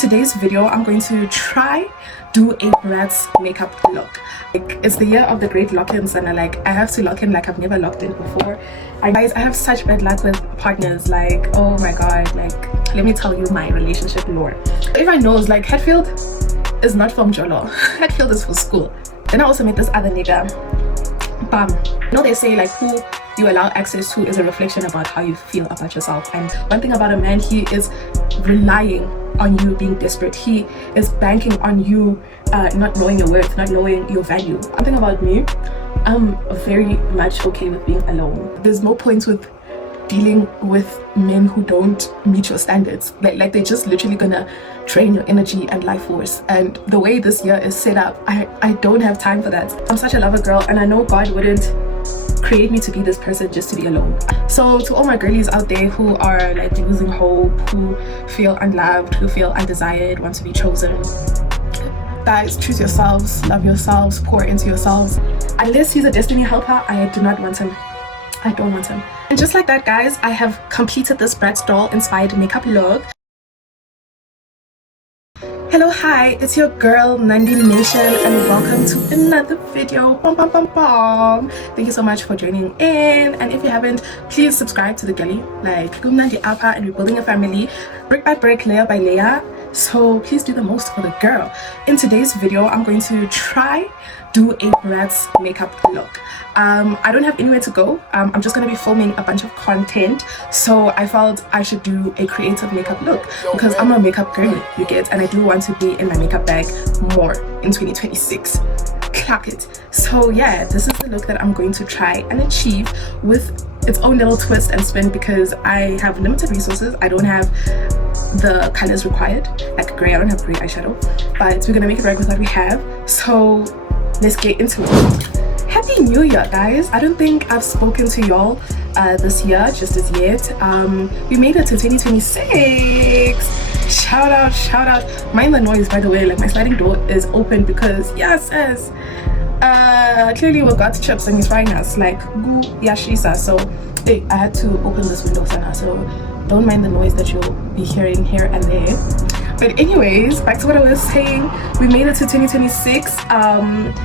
today's video, I'm going to try do a Bratz makeup look. Like, it's the year of the great lock-ins, and I have to lock in like I've never locked in before. Guys, I have such bad luck with partners. Like, oh my god, like, let me tell you my relationship lore. If I knows, like, Hatfield is not from Jolo. Hatfield is for school. Then I also met this other nigga. Bam. You know, they say like who you allow access to is a reflection about how you feel about yourself. And one thing about a man, he is relying on you being desperate. He is banking on you not knowing your worth, not knowing your value. One thing about me, I'm very much okay with being alone. There's no point with dealing with men who don't meet your standards. Like they're just literally gonna drain your energy and life force. And the way this year is set up, I don't have time for that. I'm such a lover girl, and I know God wouldn't create me to be this person just to be alone. So to all my girlies out there who are like losing hope, who feel unloved, who feel undesired, want to be chosen, guys, choose yourselves, love yourselves, pour into yourselves. Unless he's a destiny helper, I do not want him. I don't want him. And just like that, guys, I have completed this Bratz doll inspired makeup look. Hello, hi, it's your girl Nandi Nation, and welcome to another video. Bum, bum, bum, bum. Thank you so much for joining in, and if you haven't, please subscribe to the girly. Like, Nandi Apa, and we're building a family brick by brick, layer by layer. So please do the most for the girl. In today's video, I'm going to try do a Bratz makeup look. I don't have anywhere to go. I'm just gonna be filming a bunch of content, so I felt I should do a creative makeup look because I'm a makeup girly, you get, and I do want to be in my makeup bag more in 2026. Clock it. So yeah, this is the look that I'm going to try and achieve with its own little twist and spin because I have limited resources. I don't have the colors required, like gray. I don't have gray eyeshadow, but we're gonna make it right with what we have. So let's get into it. Happy New Year, guys. I don't think I've spoken to y'all this year just as yet. We made it to 2026. Shout out. Mind the noise, by the way. Like, my sliding door is open because yes, clearly we got chips and he's frying us like goo yashisa. So hey, I had to open this window center, so don't mind the noise that you'll be hearing here and there. But anyways, back to what I was saying, we made it to 2026.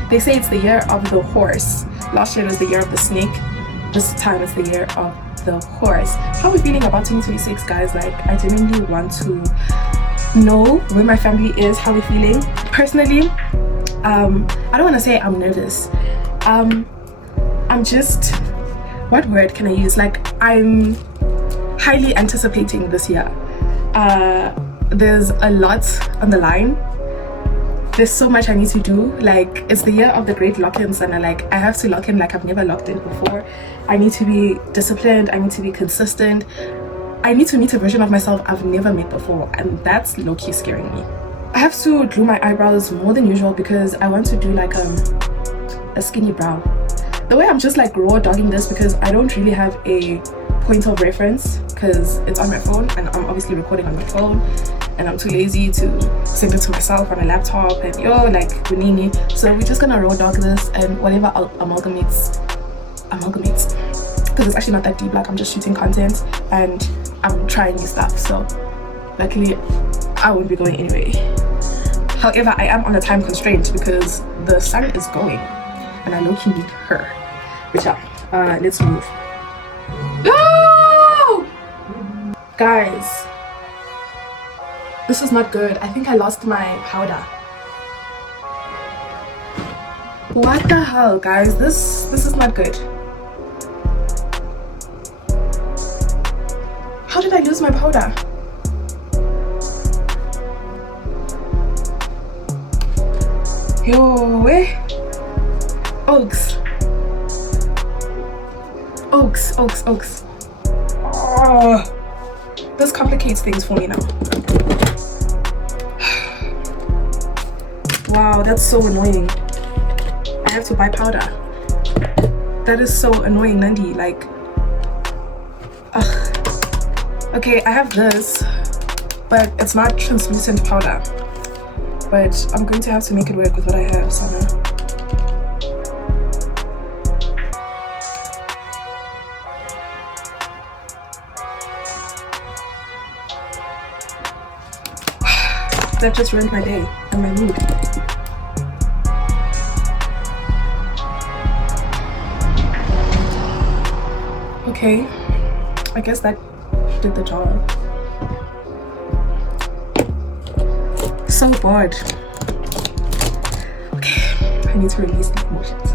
They say it's the year of the horse. Last year was the year of the snake. This time it's the year of the horse. How are we feeling about 2026, guys? Like, I genuinely want to know where my family is, how we're feeling. Personally, I don't want to say I'm nervous. I'm just, what word can I use? Like, I'm highly anticipating this year. There's a lot on the line. There's so much I need to do. Like, it's the year of the great lock-ins, and I have to lock in like I've never locked in before. I need to be disciplined. I need to be consistent. I need to meet a version of myself I've never met before, and that's low-key scaring me. I have to glue my eyebrows more than usual because I want to do like a skinny brow. The way I'm just like raw dogging this because I don't really have a point of reference because it's on my phone and I'm obviously recording on my phone, and I'm too lazy to send it to myself on a laptop and like bunini. So we're just gonna raw dog this, and whatever amalgamates because it's actually not that deep. Like, I'm just shooting content and I'm trying new stuff, so luckily I won't be going anyway. However, I am on a time constraint because the sun is going and I low-key need her. Which let's move. No! Guys, this is not good. I think I lost my powder. What the hell, guys? This is not good. How did I lose my powder? Yo, Oaks. Oh, this complicates things for me now. Wow, that's so annoying. I have to buy powder. That is so annoying, Nandi. Like, ugh. Okay, I have this, but it's not translucent powder. But I'm going to have to make it work with what I have somehow. that just ruined my day and my mood. Okay, I guess that did the job. So bored. Okay, I need to release the emotions.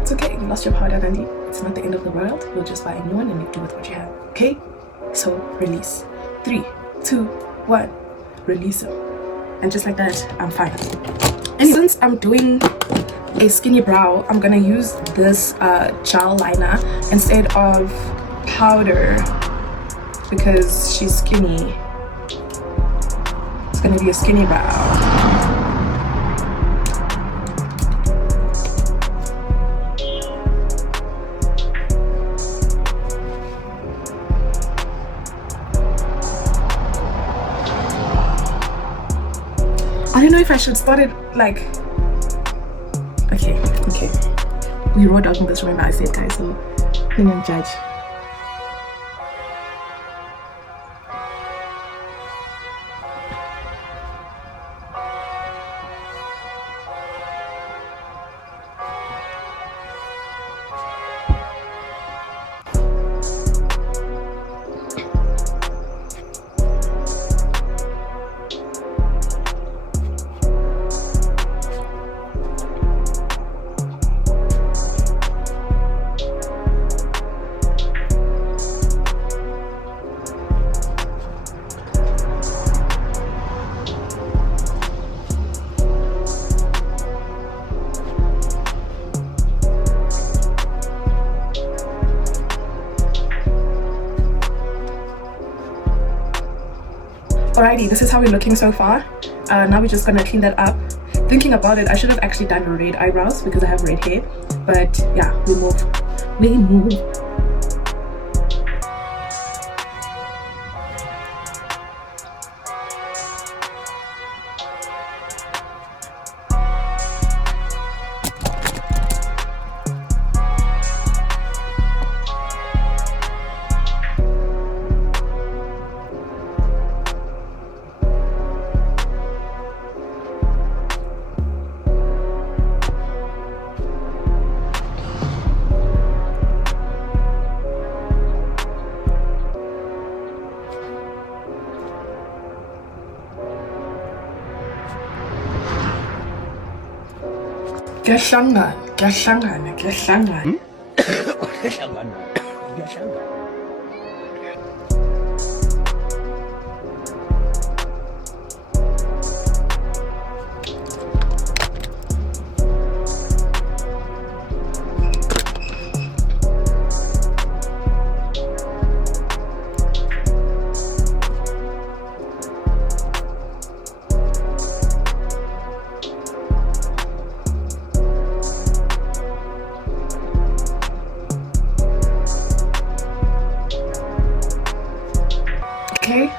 It's okay, you lost your powder, Dandy. It's not the end of the world. You'll just buy a new one and make do with what you have. Okay? So release. 3, 2, 1. Release them. And just like that, I'm fine. And since I'm doing a skinny brow, I'm gonna use this gel liner instead of powder because she's skinny. It's gonna be a skinny brow. I don't know if I should start it like, okay. We wrote down this, remember I said, guys, so you don't judge. Alrighty, this is how we're looking so far. Now we're just gonna clean that up. Thinking about it, I should have actually done red eyebrows because I have red hair. But yeah, we move. Gesangan. Okay,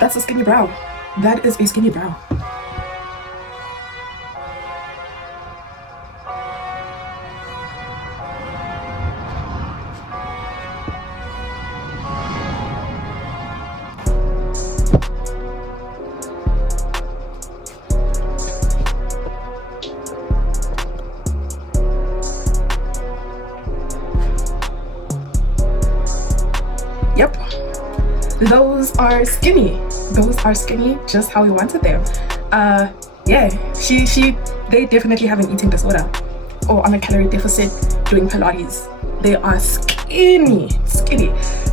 that's a skinny brow. That is a skinny brow. Yep. Those are skinny just how we wanted them. Yeah, they definitely have an eating disorder or on a calorie deficit doing Pilates. They are skinny.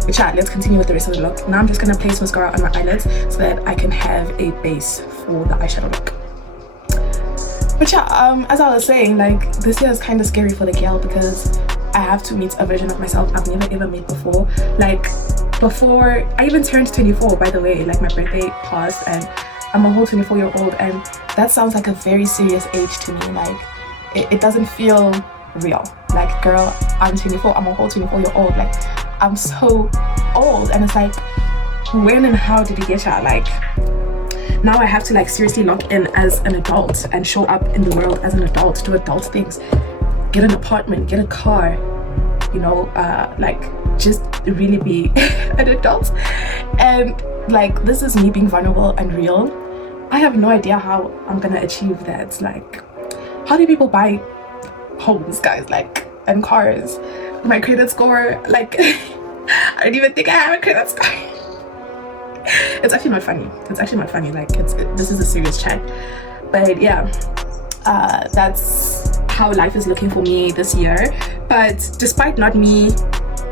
But yeah, let's continue with the rest of the look. Now I'm just gonna place mascara on my eyelids so that I can have a base for the eyeshadow look. But yeah, as I was saying, like, this year is kind of scary for the girl because I have to meet a version of myself I've never ever met before. Like, before I even turned 24, by the way, like my birthday passed and I'm a whole 24-year-old, and that sounds like a very serious age to me. Like, it doesn't feel real. Like, girl, I'm 24, I'm a whole 24-year-old. Like, I'm so old, and it's like, when and how did we get here? Like, now I have to like seriously lock in as an adult and show up in the world as an adult, do adult things, get an apartment, get a car, you know, like just really be an adult. And like, this is me being vulnerable and real. I have no idea how I'm gonna achieve that. Like, how do people buy homes, guys, like, and cars? My credit score, like, I don't even think I have a credit score. It's actually not funny. It's actually not funny. Like, this is a serious chat. But yeah, that's how life is looking for me this year. But despite not me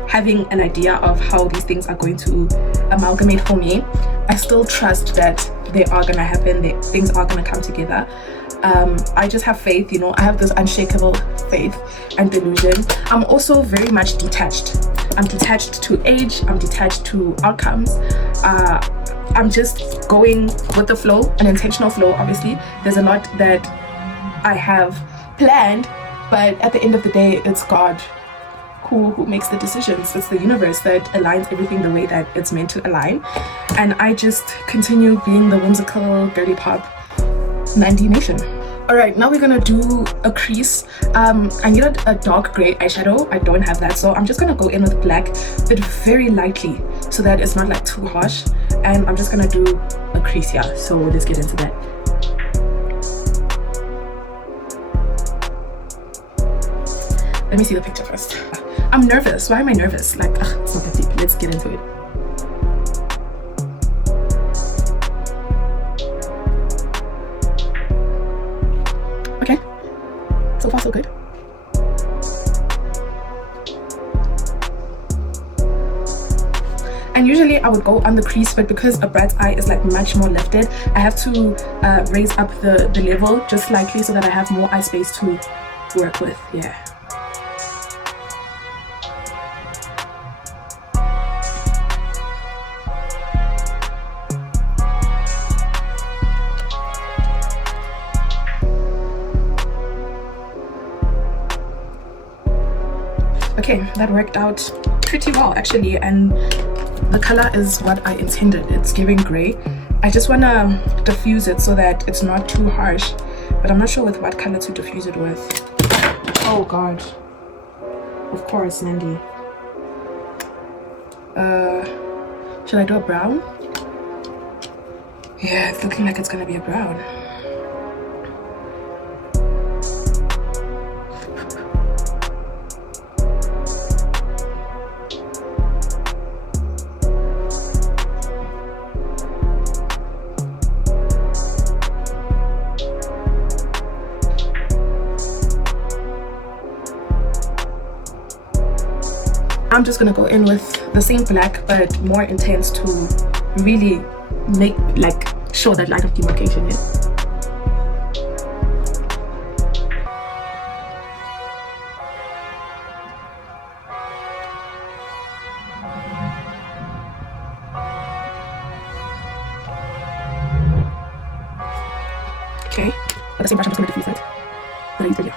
having an idea of how these things are going to amalgamate for me, I still trust that they are gonna happen, things are gonna come together. I just have faith, you know. I have this unshakable faith and delusion. I'm also very much detached. I'm detached to age, I'm detached to outcomes. I'm just going with the flow, an intentional flow. Obviously there's a lot that I have planned, but at the end of the day, it's God who makes the decisions. It's the universe that aligns everything the way that it's meant to align, and I just continue being the whimsical girly pop 90 nation. All right, now we're gonna do a crease. I needed a dark gray eyeshadow. I don't have that, so I'm just gonna go in with black, but very lightly, so that it's not like too harsh. And I'm just gonna do a crease here, so let's get into that. Let me see the picture first. I'm nervous. Why am I nervous? Like, it's not that deep. Let's get into it. Okay, so far so good. And usually I would go on the crease, but because a Bratz eye is like much more lifted, I have to raise up the level just slightly so that I have more eye space to work with. Yeah. Okay, that worked out pretty well actually, and the color is what I intended. It's giving gray. I just want to diffuse it so that it's not too harsh, but I'm not sure with what color to diffuse it with. Oh god, of course, Nandi. Should I do a brown? Yeah, it's looking like it's gonna be a brown. I'm just gonna go in with the same black but more intense to really make, like, show that line of demarcation here. Okay, with the same brush I'm just gonna diffuse it. But I use video.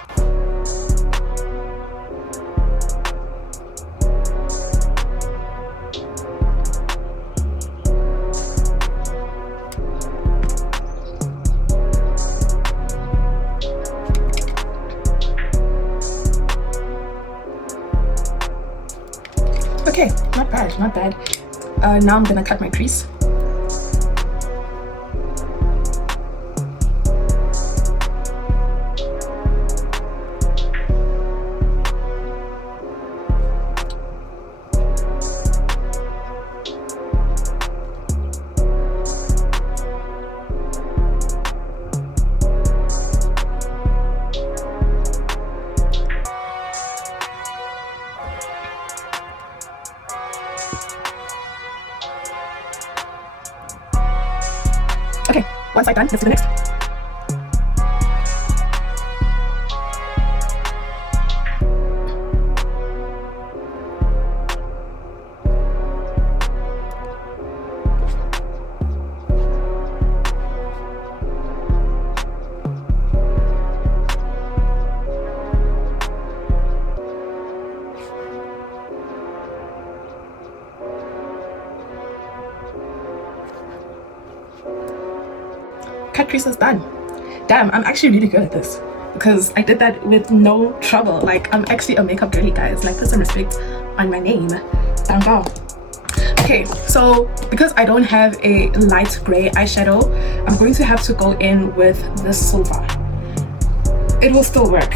Okay, not bad, not bad. Now I'm gonna cut my crease. Okay, one side done, let's do the next. Cut crease is done. Damn, I'm actually really good at this because I did that with no trouble. Like, I'm actually a makeup girly, guys. Like, put some respect on my name. Down, down. Okay, so because I don't have a light gray eyeshadow, I'm going to have to go in with this silver. It will still work.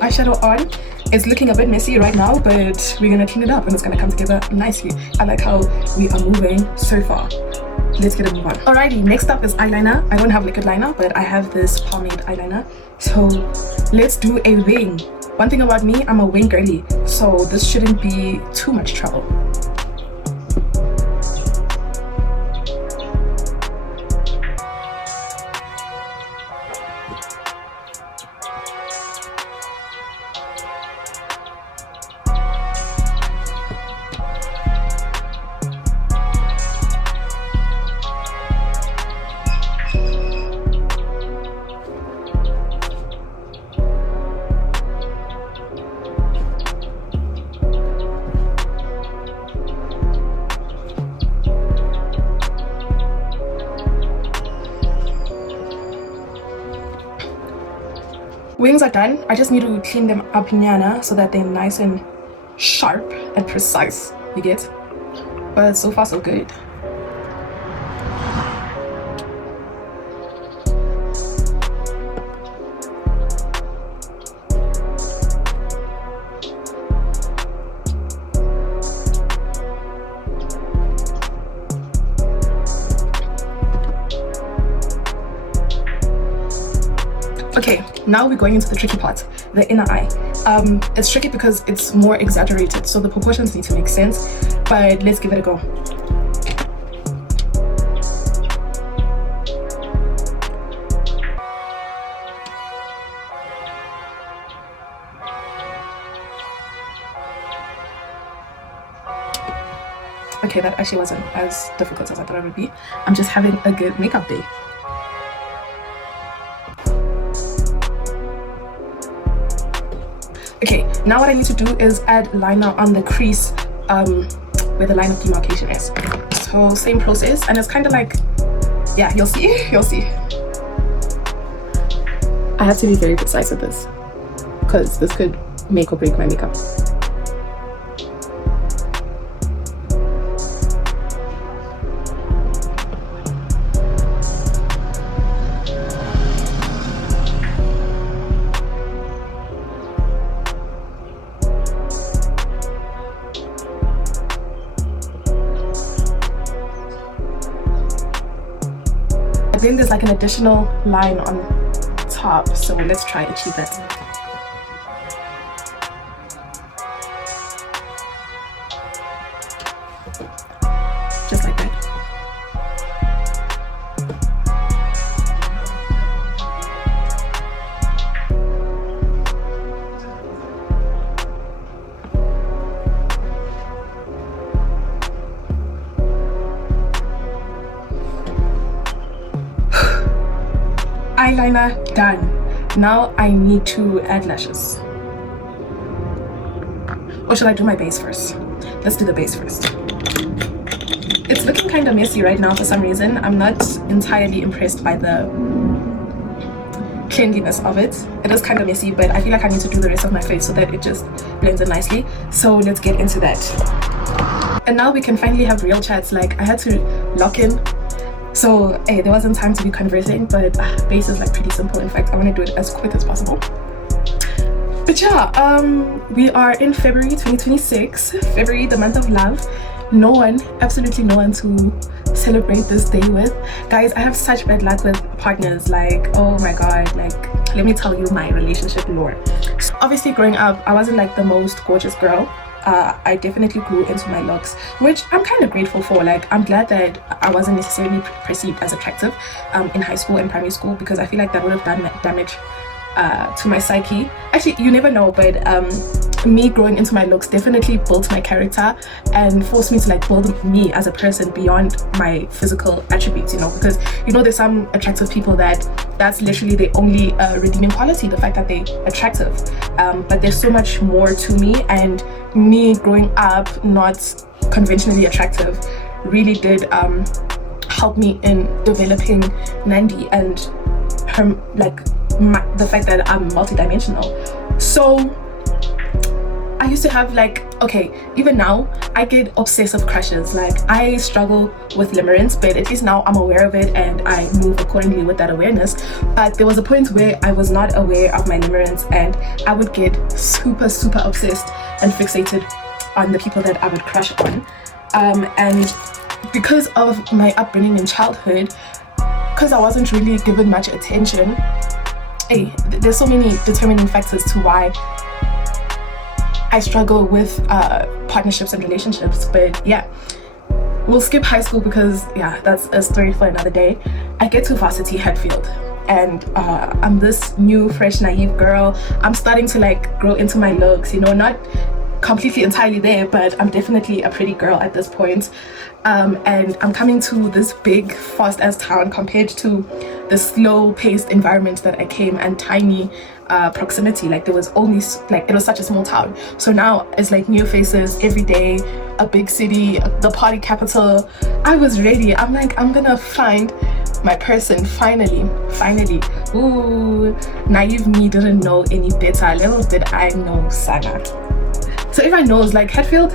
Eyeshadow on. It's looking a bit messy right now, but we're gonna clean it up and it's gonna come together nicely. I like how we are moving so far. Let's get a move on. Alrighty, next up is eyeliner. I don't have liquid liner, but I have this pomade eyeliner. So let's do a wing. One thing about me, I'm a wing girly, so this shouldn't be too much trouble. Wings are done. I just need to clean them up nyana so that they're nice and sharp and precise, you get? But so far so good. Okay, now we're going into the tricky part, the inner eye. It's tricky because it's more exaggerated, so the proportions need to make sense, but let's give it a go. Okay, that actually wasn't as difficult as I thought it would be. I'm just having a good makeup day. Okay, now what I need to do is add liner on the crease where the line of demarcation is. So same process, and it's kind of like, yeah, you'll see. I have to be very precise with this because this could make or break my makeup. Then there's like an additional line on top, so let's try to achieve that. Just like that. Eyeliner done. Now I need to add lashes. Or should I do my base first? Let's do the base first. It's looking kind of messy right now for some reason. I'm not entirely impressed by the cleanliness of it. It is kind of messy, but I feel like I need to do the rest of my face so that it just blends in nicely. So let's get into that. And now we can finally have real chats. Like, I had to lock in. So hey, there wasn't time to be conversing, but base is like pretty simple. In fact, I want to do it as quick as possible. But yeah, we are in February 2026. February, the month of love. No one, absolutely no one to celebrate this day with. Guys, I have such bad luck with partners. Like, oh my god, like, let me tell you my relationship lore. So obviously growing up, I wasn't like the most gorgeous girl. I definitely grew into my looks, which I'm kind of grateful for. Like, I'm glad that I wasn't necessarily perceived as attractive in high school and primary school, because I feel like that would have done damage to my psyche. Actually, you never know, but me growing into my looks definitely built my character and forced me to like build me as a person beyond my physical attributes, you know, because you know there's some attractive people that's literally the only redeeming quality, the fact that they're attractive, but there's so much more to me, and me growing up not conventionally attractive really did help me in developing Nandi and her, like the fact that I'm multidimensional. So I used to have like, okay, even now I get obsessive crushes. Like, I struggle with limerence, but at least now I'm aware of it and I move accordingly with that awareness. But there was a point where I was not aware of my limerence, and I would get super obsessed and fixated on the people that I would crush on. And because of my upbringing in childhood, because I wasn't really given much attention, hey, there's so many determining factors to why I struggle with partnerships and relationships. But yeah, we'll skip high school because yeah, that's a story for another day. I get to varsity Hatfield, and I'm this new, fresh, naive girl. I'm starting to like grow into my looks, you know, not completely entirely there, but I'm definitely a pretty girl at this point. And I'm coming to this big, fast-ass town compared to the slow-paced environment that I came, and tiny proximity. Like, there was only like, it was such a small town. So now it's like new faces every day, a big city, the party capital. I was ready. I'm like, I'm gonna find my person finally. Ooh, naive me didn't know any better. Little did I know Sana. So if I know, it's like, Hatfield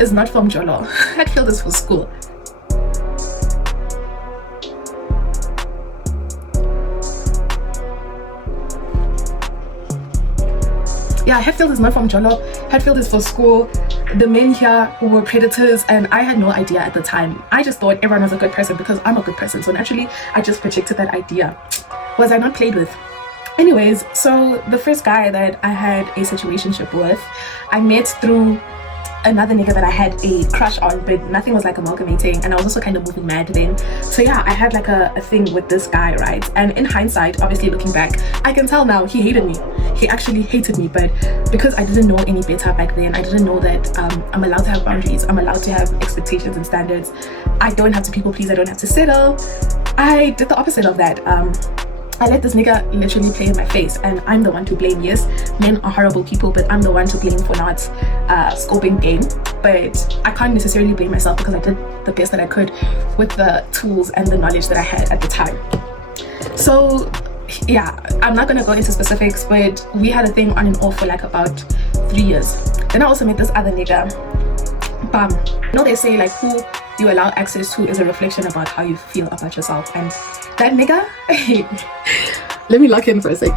is not from Jolo. Hatfield is for school. Yeah, Hatfield is not from Jolo. Hatfield is for school. The men here were predators, and I had no idea at the time. I just thought everyone was a good person because I'm a good person. So naturally, I just projected that idea. Was I not played with? Anyways, so the first guy that I had a situationship with, I met through another nigga that I had a crush on, but nothing was like amalgamating, and I was also kind of moving mad then. So yeah, I had like a thing with this guy, right? And in hindsight, obviously looking back, I can tell now he hated me. He actually hated me, but because I didn't know any better back then, I didn't know that I'm allowed to have boundaries, I'm allowed to have expectations and standards. I don't have to people please, I don't have to settle. I did the opposite of that. I let this nigga literally play in my face, and I'm the one to blame. Yes, men are horrible people, but I'm the one to blame for not scoping game. But I can't necessarily blame myself because I did the best that I could with the tools and the knowledge that I had at the time. So yeah, I'm not gonna go into specifics, but we had a thing on and off for like about 3 years. Then I also met this other nigga. Bam. You know, they say like who you allow access to is a reflection about how you feel about yourself, and that nigga, let me lock in for a sec.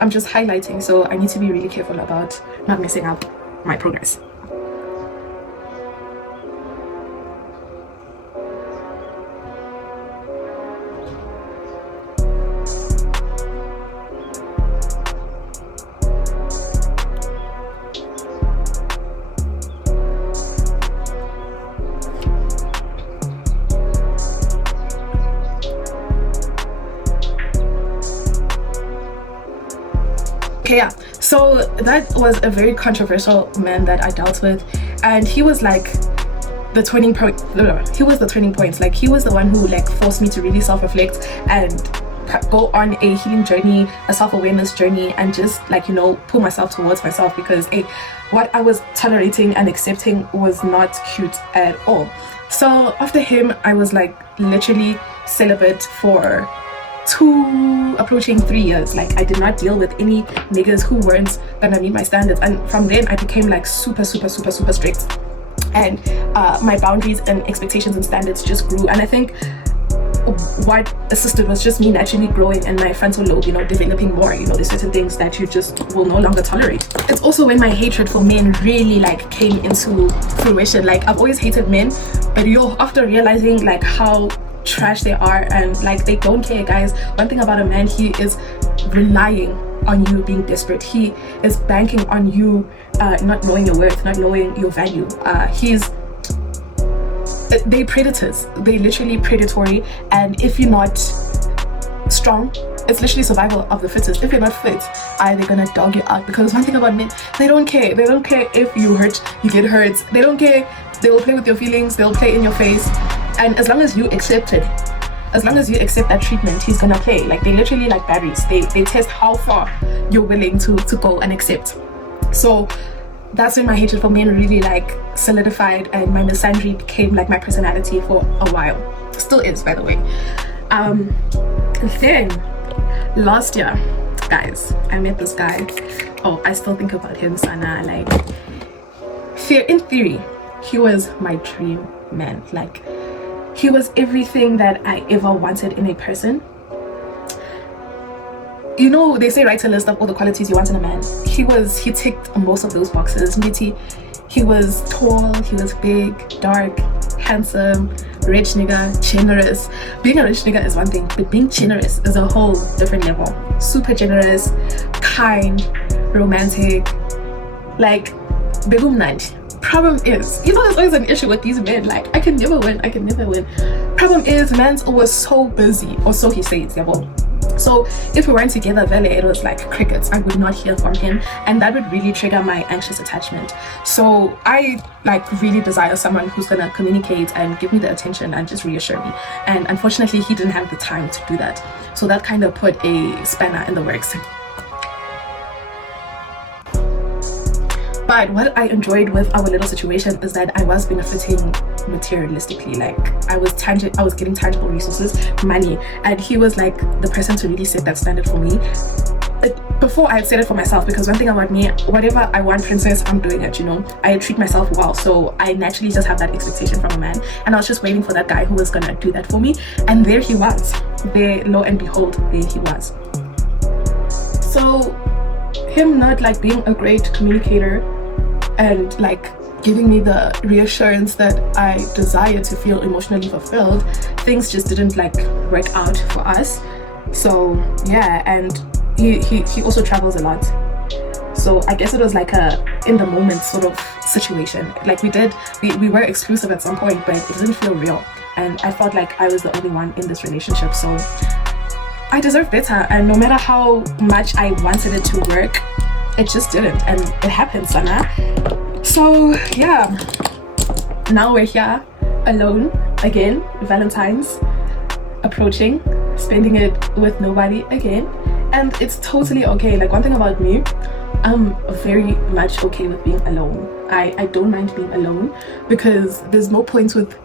I'm just highlighting, so I need to be really careful about not messing up my progress. Okay, yeah, so that was a very controversial man that I dealt with, and he was like the turning point. He was the turning point. Like, he was the one who like forced me to really self-reflect and go on a healing journey, a self-awareness journey, and just like, you know, pull myself towards myself, because what I was tolerating and accepting was not cute at all. So after him, I was like literally celibate for 2 approaching 3 years, like I did not deal with any niggas who weren't gonna meet my standards, and from then I became like super strict, and my boundaries and expectations and standards just grew. And I think what assisted was just me naturally growing and my frontal lobe, you know, developing more. You know, there's certain things that you just will no longer tolerate. It's also when my hatred for men really like came into fruition. Like I've always hated men, but after realizing like how trash they are, and like they don't care, guys. One thing about a man, he is relying on you being desperate. He is banking on you not knowing your worth, not knowing your value. They predators. They literally predatory, and if you're not strong, it's literally survival of the fittest. If you're not fit, they're gonna dog you out. Because one thing about men, they don't care. They don't care if you get hurt. They don't care. They will play with your feelings. They'll play in your face. And as long as you accept it, as long as you accept that treatment, he's gonna play. Like they literally like batteries. They test how far you're willing to go and accept. So that's when my hatred for men really like solidified, and my misandry became like my personality for a while. Still is, by the way. Then last year, guys, I met this guy. Oh, I still think about him, Sana. Like, in theory, he was my dream man. Like, he was everything that I ever wanted in a person. You know, they say write a list of all the qualities you want in a man. He ticked most of those boxes. He was tall, he was big, dark, handsome, rich nigga, generous. Being a rich nigga is one thing, but being generous is a whole different level. Super generous, kind, romantic, like begumnandi. Problem is, you know, there's always an issue with these men. Like, I can never win. Problem is, man's always so busy, or so he says, yeah, well. So if we weren't together, it was like crickets. I would not hear from him, and that would really trigger my anxious attachment. So I like really desire someone who's gonna communicate and give me the attention and just reassure me. And unfortunately, he didn't have the time to do that. So that kind of put a spanner in the works. But what I enjoyed with our little situation is that I was benefiting materialistically. Like I was getting tangible resources, money, and he was like the person to really set that standard for me. Before I had set it for myself, because one thing about me, whatever I want, princess, I'm doing it, you know. I treat myself well, so I naturally just have that expectation from a man, and I was just waiting for that guy who was gonna do that for me, and there he was. There, lo and behold, there he was. So him not like being a great communicator and like giving me the reassurance that I desire to feel emotionally fulfilled, things just didn't like work out for us. So yeah, and he also travels a lot, so I guess it was like a in the moment sort of situation. Like we were exclusive at some point, but it didn't feel real, and I felt like I was the only one in this relationship. So I deserve better, and no matter how much I wanted it to work, it just didn't, and it happened, Sana. So yeah, now we're here alone again. Valentine's approaching, spending it with nobody again, and it's totally okay. Like, one thing about me, I'm very much okay with being alone. I don't mind being alone, because there's no point with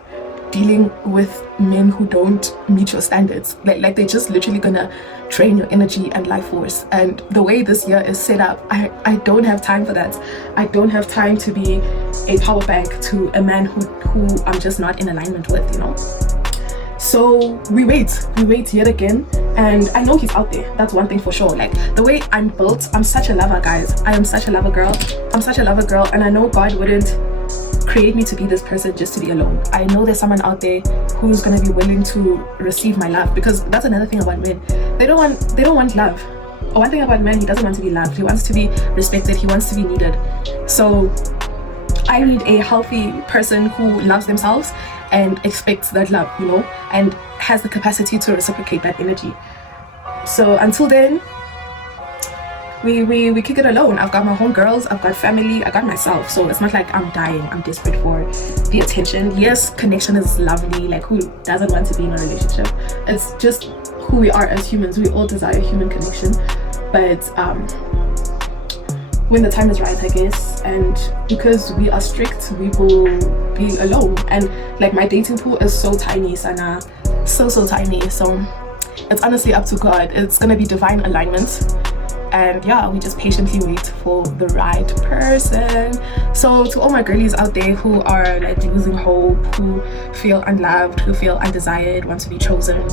dealing with men who don't meet your standards. Like they're just literally gonna drain your energy and life force. And the way this year is set up, I don't have time for that. I don't have time to be a power bank to a man who I'm just not in alignment with, you know. So we wait yet again, and I know he's out there. That's one thing for sure. Like, the way I'm built, I'm such a lover, guys. I am such a lover girl. And I know God wouldn't create me to be this person just to be alone. I know there's someone out there who's gonna be willing to receive my love, because that's another thing about men. They don't want love. One thing about men, he doesn't want to be loved. He wants to be respected. He wants to be needed. So I need a healthy person who loves themselves and expects that love, you know, and has the capacity to reciprocate that energy. So until then, we kick it alone. I've got my homegirls, I've got family, I got myself. So it's not like I'm dying, I'm desperate for the attention. Yes, connection is lovely. Like, who doesn't want to be in a relationship? It's just who we are as humans. We all desire human connection. But when the time is right, I guess, and because we are strict, we will be alone. And like, my dating pool is so tiny, Sana, so tiny. So it's honestly up to God. It's gonna be divine alignment. And yeah, we just patiently wait for the right person. So to all my girlies out there who are like losing hope, who feel unloved, who feel undesired, want to be chosen,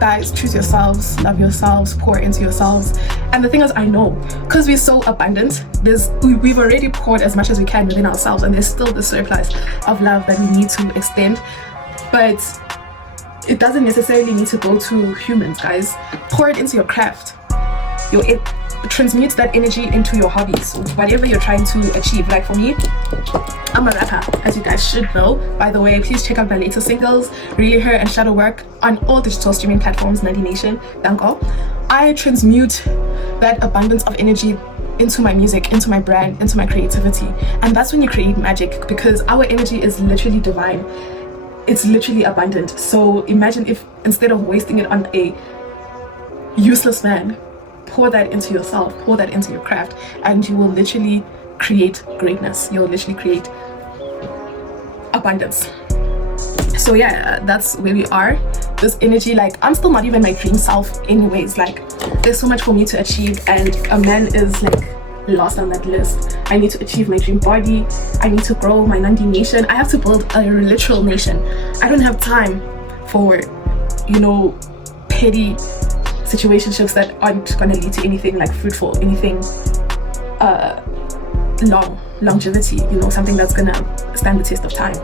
guys, choose yourselves, love yourselves, pour into yourselves. And the thing is, I know, because we're so abundant, we've already poured as much as we can within ourselves, and there's still the surplus of love that we need to extend. But it doesn't necessarily need to go to humans, guys. Pour it into your craft. Transmute that energy into your hobbies, whatever you're trying to achieve. Like for me, I'm a rapper, as you guys should know. By the way, please check out my latest singles, Really Her and Shadow Work, on all digital streaming platforms, Nandi Nation, Danko. I transmute that abundance of energy into my music, into my brand, into my creativity. And that's when you create magic, because our energy is literally divine. It's literally abundant. So imagine if instead of wasting it on a useless man, pour that into yourself, pour that into your craft, and you will literally create greatness. You'll literally create abundance. So yeah, that's where we are. This energy, like, I'm still not even my dream self anyways. Like, there's so much for me to achieve, and a man is like lost on that list. I need to achieve my dream body. I need to grow my Nandi nation. I have to build a literal nation. I don't have time for, you know, petty situationships that aren't going to lead to anything like fruitful, anything longevity, you know, something that's going to stand the test of time.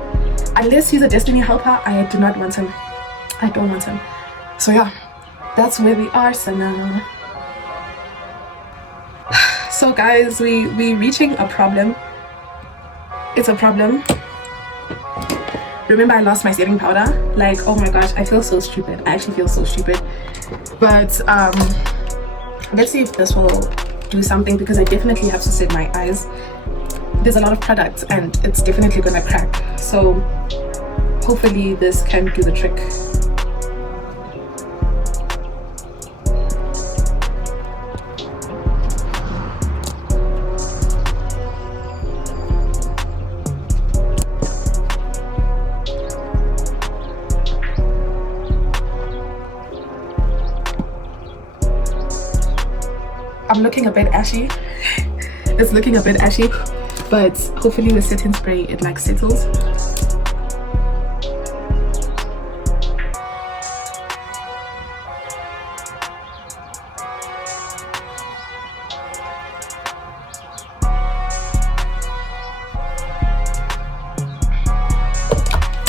Unless he's a destiny helper, I do not want him. I don't want him. So yeah, that's where we are, Sana. So guys, we reaching a problem. It's a problem. Remember, I lost my setting powder. Like, oh my gosh, I feel so stupid. I actually feel so stupid. But let's see if this will do something, because I definitely have to set my eyes. There's a lot of products and it's definitely gonna crack. So hopefully this can do the trick. I'm looking a bit ashy. It's looking a bit ashy, but hopefully with setting spray it like settles.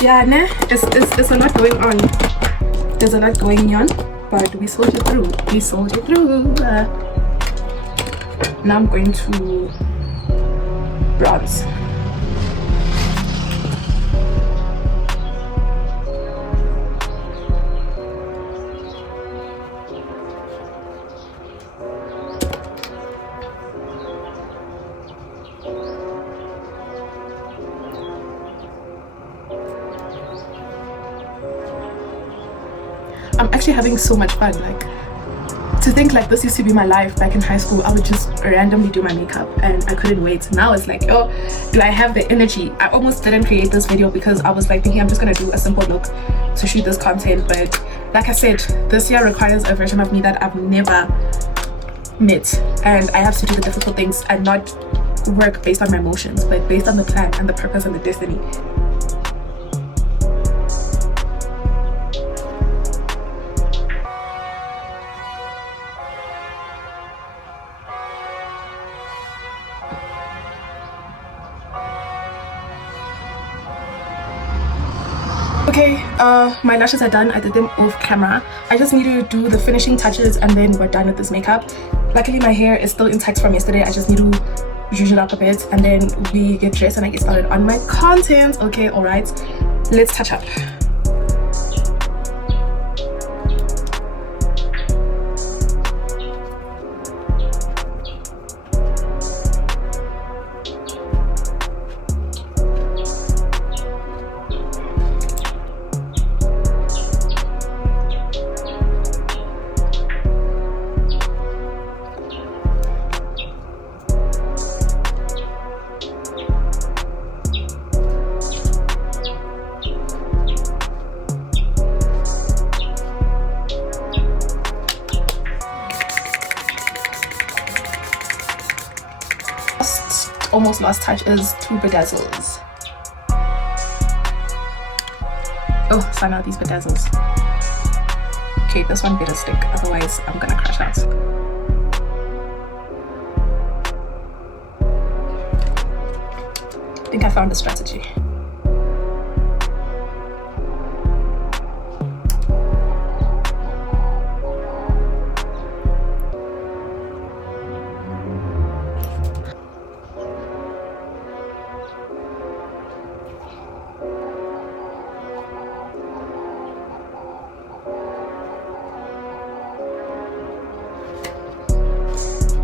Yeah, nah, it's a lot going on. There's a lot going on, but we soldiered through. We soldiered through. Now I'm going to bronze. I'm actually having so much fun. Like, to think like this used to be my life back in high school. I would just randomly do my makeup and I couldn't wait. Now it's like, oh, do I have the energy? I almost didn't create this video because I was like thinking I'm just gonna do a simple look to shoot this content. But like I said, this year requires a version of me that I've never met, and I have to do the difficult things and not work based on my emotions, but based on the plan and the purpose and the destiny. Okay, my lashes are done. I did them off camera. I just need to do the finishing touches and then we're done with this makeup. Luckily my hair is still intact from yesterday. I just need to zhuzh it up a bit and then we get dressed and I get started on my content. Okay, all right, let's touch up. almost last touch is 2 bedazzles. Oh, Sana, these bedazzles. Okay, this one better stick, otherwise I'm gonna crash out. I think I found a strategy.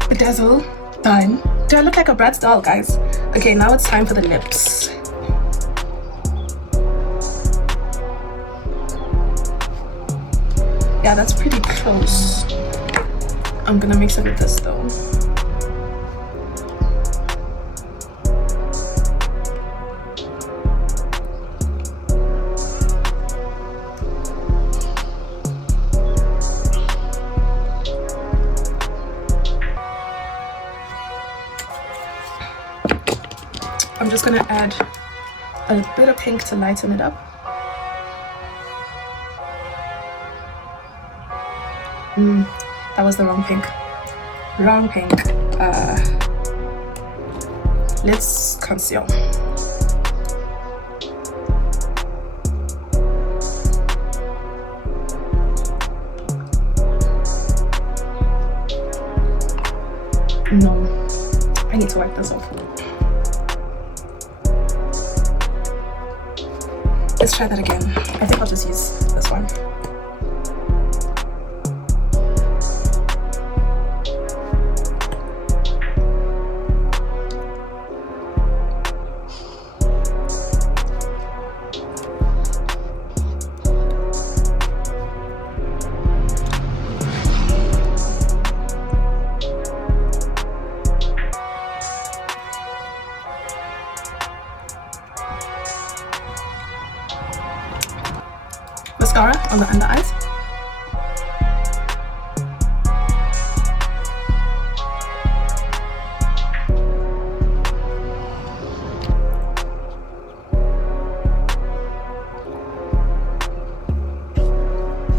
Bedazzle done. Do I look like a Bratz doll, guys? Okay, now it's time for the lips. Yeah, that's pretty close. I'm gonna mix it with this though. I'm just gonna add a bit of pink to lighten it up. That was the wrong pink. Wrong pink. Let's conceal. No, I need to wipe this off. Let's try that again. I think I'll just use this one. Mascara on the under eyes.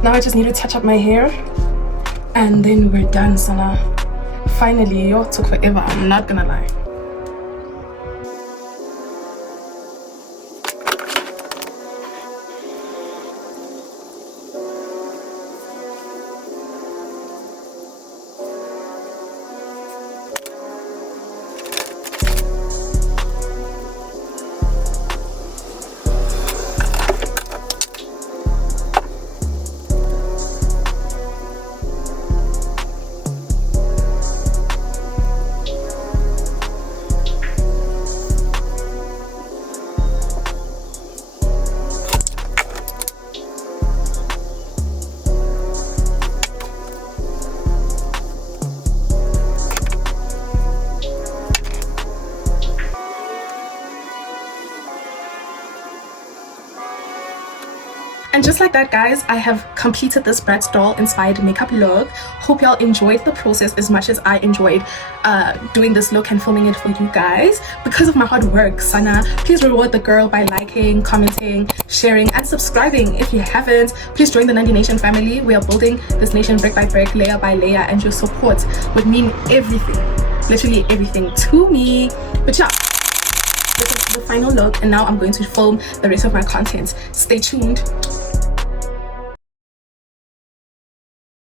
Now I just need to touch up my hair and then we're done, Sana. Finally, yo, took forever, I'm not gonna lie. And just like that, guys, I have completed this Bratz doll inspired makeup look. Hope y'all enjoyed the process as much as I enjoyed doing this look and filming it for you guys. Because of my hard work, Sana, please reward the girl by liking, commenting, sharing, and subscribing. If you haven't, please join the Nandi Nation family. We are building this nation brick by brick, layer by layer, and your support would mean everything, literally everything to me. But yeah, this is the final look, and now I'm going to film the rest of my content. Stay tuned.